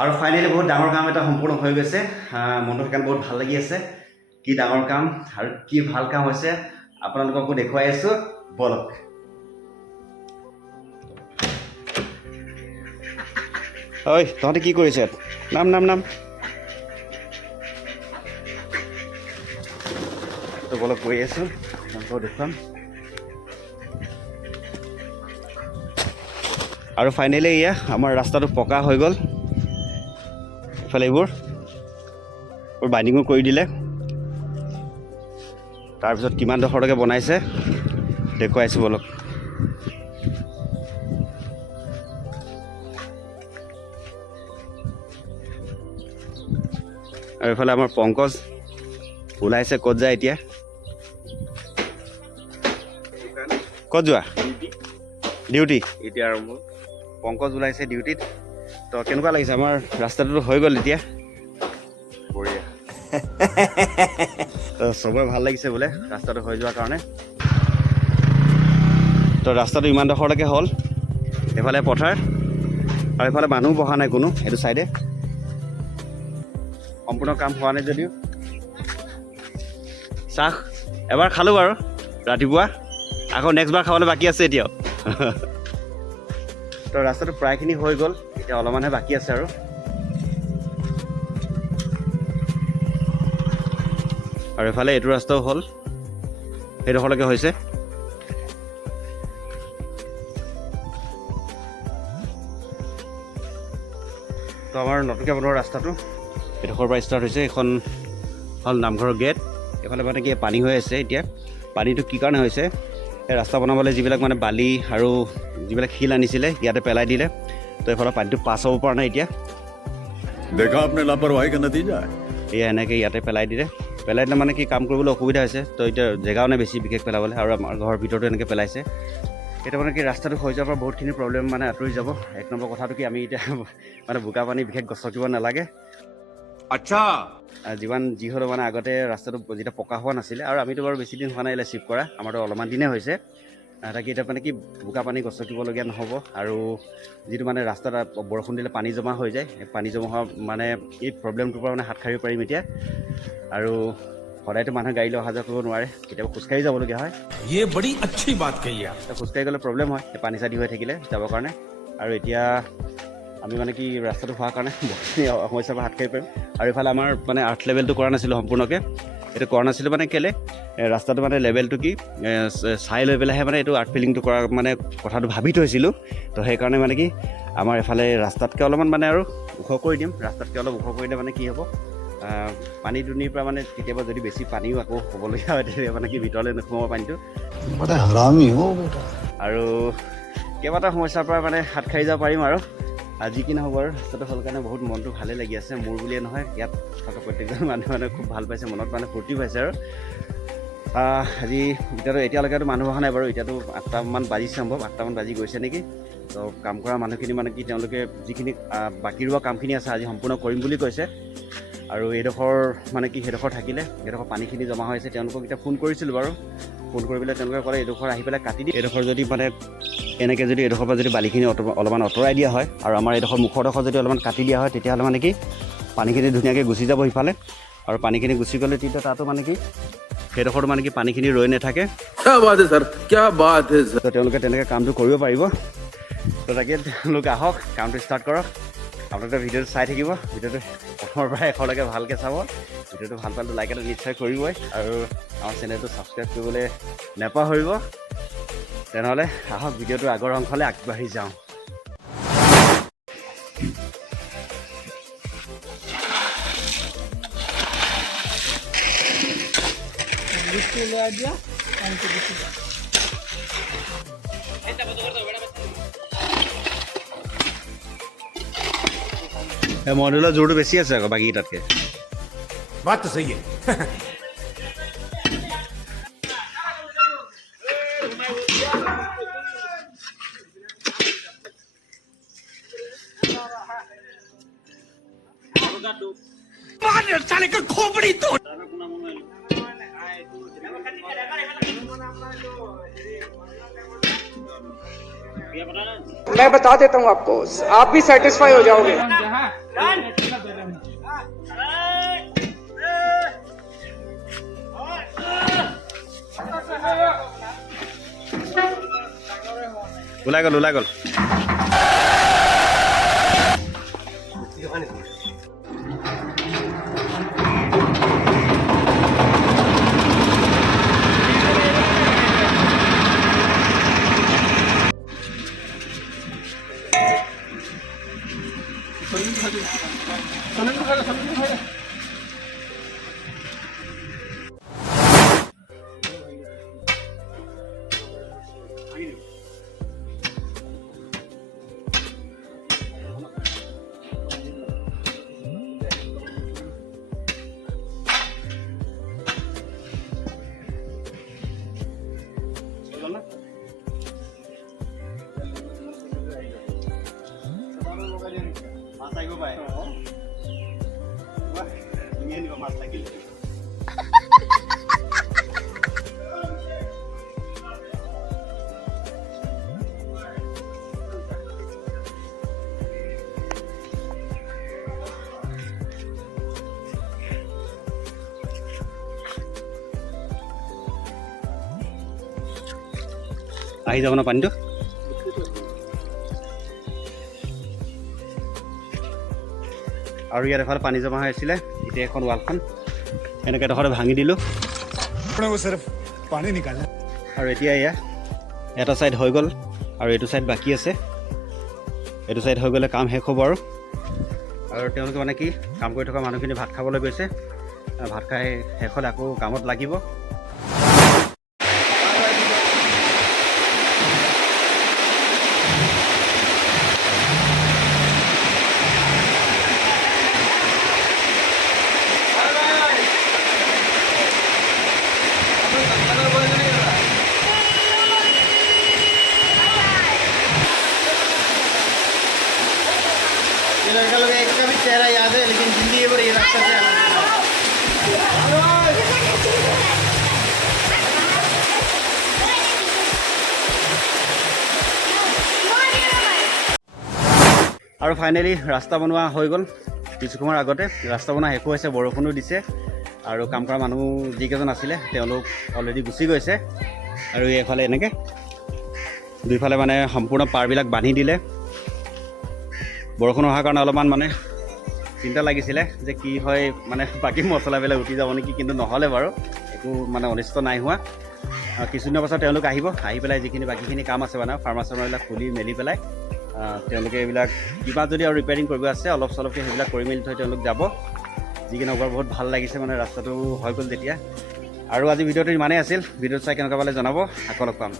আৰু ফাইনেলি বহুত ডাঙৰ কাম এটা সম্পূৰ্ণ হৈ গৈছে মনটো সেইকাৰণে বহুত ভাল লাগি আছে কি ডাঙৰ কাম আৰু কি ভাল কাম হৈছে আপোনালোককো দেখুৱাই আছো বলক ঐ তহঁতে কি কৰিছে নাম নাম নাম তো বলক গৈ আছো দেখুৱাম আৰু ফাইনেলি এয়া আমাৰ ৰাস্তাটো পকা হৈ গ'ল ইফালে এইবোৰ বাইণ্ডিঙো কৰি দিলে তাৰপিছত কিমান ডোখৰলৈকে বনাইছে দেখুৱাইছো বলক আৰু এইফালে আমাৰ পংকজ ওলাইছে ক'ত যায় এতিয়া ক'ত যোৱা ডিউটি এতিয়া আৰম্ভ পংকজ ওলাইছে ডিউটিত তো কেনেকুৱা লাগিছে আমাৰ ৰাস্তাটোতো হৈ গ'ল এতিয়া বঢ়িয়া তো চবৰে ভাল লাগিছে বোলে ৰাস্তাটো হৈ যোৱাৰ কাৰণে তো ৰাস্তাটো ইমান ডোখৰলৈকে হ'ল এইফালে পথাৰ আৰু এইফালে মানুহ বহা নাই কোনো এইটো চাইডে সম্পূৰ্ণ কাম হোৱা নাই যদিও চাহ এবাৰ খালোঁ বাৰু ৰাতিপুৱা আকৌ নেক্সট বাৰ খাবলৈ বাকী আছে এতিয়াও তো ৰাস্তাটো প্ৰায়খিনি হৈ গ'ল এতিয়া অলপমানহে বাকী আছে আৰু এফালে এইটো ৰাস্তাও হ'ল সেইডোখৰলৈকে হৈছে তো আমাৰ নতুনকৈ বনোৱা ৰাস্তাটো এইডোখৰৰ পৰা ষ্টাৰ্ট হৈছে এইখন হ'ল নামঘৰৰ গেট এইফালে মানে কি পানী হৈ আছে এতিয়া পানীটো কি কাৰণে হৈছে এই ৰাস্তা বনাবলৈ যিবিলাক মানে বালি আৰু যিবিলাক শিল আনিছিলে ইয়াতে পেলাই দিলে তো এইফালে পানীটো পাছ হ'ব পৰা নাই এতিয়া দেখা আপনি লাপৰৱাহী কা নতিজা এয়া এনেকৈ ইয়াতে পেলাই দিলে মানে কি কাম কৰিবলৈ অসুবিধা হৈছে তো এতিয়া জেগাও নাই বেছি বিশেষ পেলাবলৈ আৰু আমাৰ ঘৰৰ ভিতৰতো এনেকৈ পেলাইছে এতিয়া মানে কি ৰাস্তাটো হৈ যোৱাৰ পৰা বহুতখিনি প্ৰব্লেম মানে আঁতৰি যাব এক নম্বৰ কথাটো কি আমি এতিয়া মানে বোকা পানী বিশেষ গছকিব নালাগে আচ্ছা যিমান যি হ'লেও মানে আগতে ৰাস্তাটো যেতিয়া পকা হোৱা নাছিলে আৰু আমিতো বাৰু বেছি দিন হোৱা নাই চিফ্ট কৰা আমাৰতো অলপমান দিনেই হৈছে তাকে এতিয়া মানে কি বোকা পানী গছকিবলগীয়া নহ'ব আৰু যিটো মানে ৰাস্তাত বৰষুণ দিলে পানী জমা হৈ যায় পানী জমা হোৱা মানে এই প্ৰব্লেমটোৰ পৰা মানে হাত সাৰিব পাৰিম এতিয়া আৰু সদায়তো মানুহে গাড়ী লৈ অহা যোৱা কৰিব নোৱাৰে কেতিয়াবা খোজকাঢ়ি যাবলগীয়া হয় ये बड़ी अच्छी बात कही है খোজকাঢ়ি গ'লে প্ৰব্লেম হয় পানী চানী হৈ থাকিলে যাবৰ কাৰণে আৰু এতিয়া আমি মানে কি ৰাস্তাটো হোৱাৰ কাৰণে বহুতখিনি সমস্যাৰ পৰা হাত সাৰিব পাৰিম আৰু ইফালে আমাৰ মানে আৰ্থ লেভেলটো কৰা নাছিলোঁ সম্পূৰ্ণকৈ এইটো কৰা নাছিলোঁ মানে কেলৈ ৰাস্তাটো মানে লেভেলটো কি চাই লৈ পেলাইহে মানে এইটো আৰ্থ ফিলিংটো কৰা মানে কথাটো ভাবি থৈছিলোঁ তো সেইকাৰণে মানে কি আমাৰ এফালে ৰাস্তাতকৈ অলপমান মানে আৰু ওখ কৰি দিম ৰাস্তাতকৈ অলপ ওখ কৰিলে মানে কি হ'ব পানী দুনিৰ পৰা মানে কেতিয়াবা যদি বেছি পানীও আকৌ হ'বলগীয়া হয় তেতিয়া মানে কি ভিতৰলৈ নোসোমাব পানীটো আৰু কেইবাটাও সমস্যাৰ পৰা মানে হাত সাৰি যাব পাৰিম আৰু আজি কি নহ'ব আৰু ৰাস্তাটো হ'ল কাৰণে বহুত মনটো ভালেই লাগি আছে মোৰ বুলিয়ে নহয় ইয়াত থকা প্ৰত্যেকজন মানুহে মানে খুব ভাল পাইছে মনত মানে ফূৰ্তি পাইছে আৰু আজি এতিয়ালৈকেতো মানুহ অহা নাই বাৰু এতিয়াতো 8টামান বাজিছে সম্ভৱ 8টামান বাজি গৈছে নেকি তো কাম কৰা মানুহখিনি মানে কি তেওঁলোকে যিখিনি বাকী ৰোৱা কামখিনি আছে আজি সম্পূৰ্ণ কৰিম বুলি কৈছে আৰু এইডোখৰ মানে কি সেইডোখৰ থাকিলে এইডোখৰ পানীখিনি জমা হৈ আছে তেওঁলোকক এতিয়া ফোন কৰিছিলোঁ বাৰু ফোন কৰি পেলাই তেওঁলোকে ক'লে এইডোখৰ আহি পেলাই কাটি দিয়ে এইডোখৰ যদি মানে এনেকৈ যদি এইডোখৰ পৰা যদি বালিখিনি অলপমান আঁতৰাই দিয়া হয় আৰু আমাৰ এইডোখৰ মুখৰডোখৰ যদি অলপমান কাটি দিয়া হয় তেতিয়াহ'লে মানে কি পানীখিনি ধুনীয়াকৈ গুচি যাব সিফালে আৰু পানীখিনি গুচি গ'লে তেতিয়া তাতো মানে কি সেইডোখৰটো মানে কি পানীখিনি ৰৈ নাথাকে তো তেওঁলোকে তেনেকৈ কামটো কৰিব পাৰিব তো তাকে তেওঁলোকে আহক কামটো ষ্টাৰ্ট কৰক আপোনালোকে ভিডিঅ'টো চাই থাকিব ভিডিঅ'টো প্ৰথমৰ পৰা শেষলৈকে ভালকৈ চাব ভিডিঅ'টো ভাল পালে লাইক এটা নিশ্চয় কৰিবই আৰু আমাৰ চেনেলটো ছাবস্ক্ৰাইব কৰিবলৈ নাপাহৰিব তেনেহ'লে আহক ভিডিঅ'টো আগৰ অংশলৈ আগবাঢ়ি যাওঁ মডেলৰ জোৰটো বেছি আছে আকৌ বাকীকেইটাতকৈ बात तो सही है साले का खोपड़ी तोड़ मैं बता देता हूँ आपको, आप भी सेटिस्फाई हो जाओगे। ওলাই গ'ল ওলাই গ'ল। মাছ আহিব পাৰে তুমি আনিবা মাছ থাকিলে আহি যাব ন পানীটো আৰু ইয়াত এফালে পানী জমা হৈ আছিলে এতিয়া এখন ৱালখন এনেকৈ এডোখৰতে ভাঙি দিলোঁ पानी निकालना আৰু এতিয়া এয়া এটা ছাইড হৈ গ'ল আৰু এইটো ছাইড বাকী আছে এইটো ছাইড হৈ গ'লে কাম শেষ হ'ব আৰু তেওঁলোকে মানে কি কাম কৰি থকা মানুহখিনি ভাত খাবলৈ গৈছে ভাত খাই শেষ হ'লে আকৌ কামত লাগিব ये लड़का लोग एक का भी चेहरा याद है लेकिन जिंदगी भर ये रास्ता से आना আৰু ফাইনেলি ৰাস্তা বনোৱা হৈ গ'ল কিছু সময়ৰ আগতে ৰাস্তা বনোৱা শেষ হৈছে বৰষুণো দিছে আৰু কাম কৰা মানুহ যিকেইজন আছিলে তেওঁলোক অলৰেডি গুচি গৈছে আৰু এইফালে এনেকৈ দুইফালে মানে সম্পূৰ্ণ পাৰবিলাক বান্ধি দিলে বৰষুণ অহাৰ কাৰণে অলপমান মানে চিন্তা লাগিছিলে যে কি হয় মানে বাকী মছলাবিলাক উঠি যাব নেকি কিন্তু নহ'লে বাৰু একো মানে অনিষ্ট নাই হোৱা কিছুদিনৰ পাছত তেওঁলোক আহিব আহি পেলাই যিখিনি বাকীখিনি কাম আছে মানে ফাৰ্মাচাৰবিলাক খুলি মেলি পেলাই তেওঁলোকে এইবিলাক কিবা যদি আৰু ৰিপেয়াৰিং কৰিব আছে অলপ চলপকৈ সেইবিলাক কৰি মেলি থৈ তেওঁলোক যাব যিকি নহওক বহুত ভাল লাগিছে মানে ৰাস্তাটো হৈ গ'ল যেতিয়া আৰু আজি ভিডিঅ'টো ইমানেই আছিল ভিডিঅ'টো চাই কেনেকুৱা পালে জনাব আকৌ লগ পাম